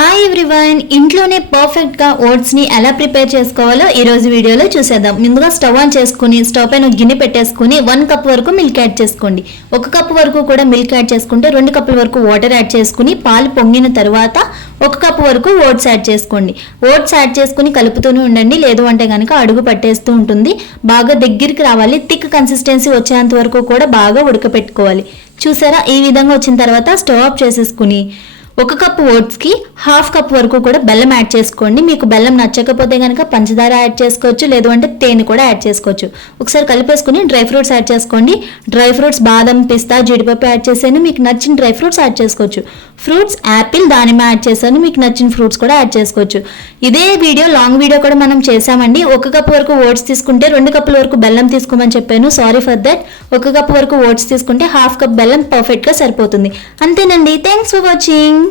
Hi everyone, ఇంట్లోనే పర్ఫెక్ట్గా ఓట్స్ని ఎలా ప్రిపేర్ చేసుకోవాలో ఈరోజు వీడియోలో చూసేద్దాం. ముందుగా స్టవ్ ఆన్ చేసుకుని స్టవ్ పైన గిన్నె పెట్టేసుకుని 1 కప్ వరకు మిల్క్ యాడ్ చేసుకోండి. 1 కప్ వరకు కూడా మిల్క్ యాడ్ చేసుకుంటే 2 కప్పుల వరకు వాటర్ యాడ్ చేసుకుని పాలు పొంగిన తర్వాత 1 కప్ వరకు ఓట్స్ యాడ్ చేసుకోండి. ఓట్స్ యాడ్ చేసుకుని కలుపుతూనే ఉండండి, లేదు అంటే కనుక అడుగు పట్టేస్తూ ఉంటుంది. బాగా దగ్గరికి రావాలి, థిక్ కన్సిస్టెన్సీ వచ్చేంత వరకు కూడా బాగా ఉడకపెట్టుకోవాలి. చూసారా, ఈ విధంగా వచ్చిన తర్వాత స్టవ్ ఆఫ్ చేసేసుకుని 1 కప్ ఓట్స్కి 1/2 కప్ వరకు కూడా బెల్లం యాడ్ చేసుకోండి. మీకు బెల్లం నచ్చకపోతే కనుక పంచదార యాడ్ చేసుకోవచ్చు, లేదు అంటే తేనె కూడా యాడ్ చేసుకోవచ్చు. ఒకసారి కలిపేసుకుని డ్రై ఫ్రూట్స్ యాడ్ చేసుకోండి. డ్రై ఫ్రూట్స్ బాదం, పిస్తా, జీడిపప్పు యాడ్ చేసాను, మీకు నచ్చిన డ్రై ఫ్రూట్స్ యాడ్ చేసుకోవచ్చు. ఫ్రూట్స్ యాపిల్, దానిమ్మ యాడ్ చేశాను, మీకు నచ్చిన ఫ్రూట్స్ కూడా యాడ్ చేసుకోవచ్చు. ఇదే వీడియో లాంగ్ వీడియో కూడా మనం చేసామండి. 1 కప్ వరకు ఓట్స్ తీసుకుంటే 2 కప్పుల వరకు బెల్లం తీసుకోమని చెప్పాను, సారీ ఫర్ దట్. 1 కప్ వరకు ఓట్స్ తీసుకుంటే 1/2 కప్ బెల్లం పర్ఫెక్ట్గా సరిపోతుంది. అంతేనండి. Thanks for watching.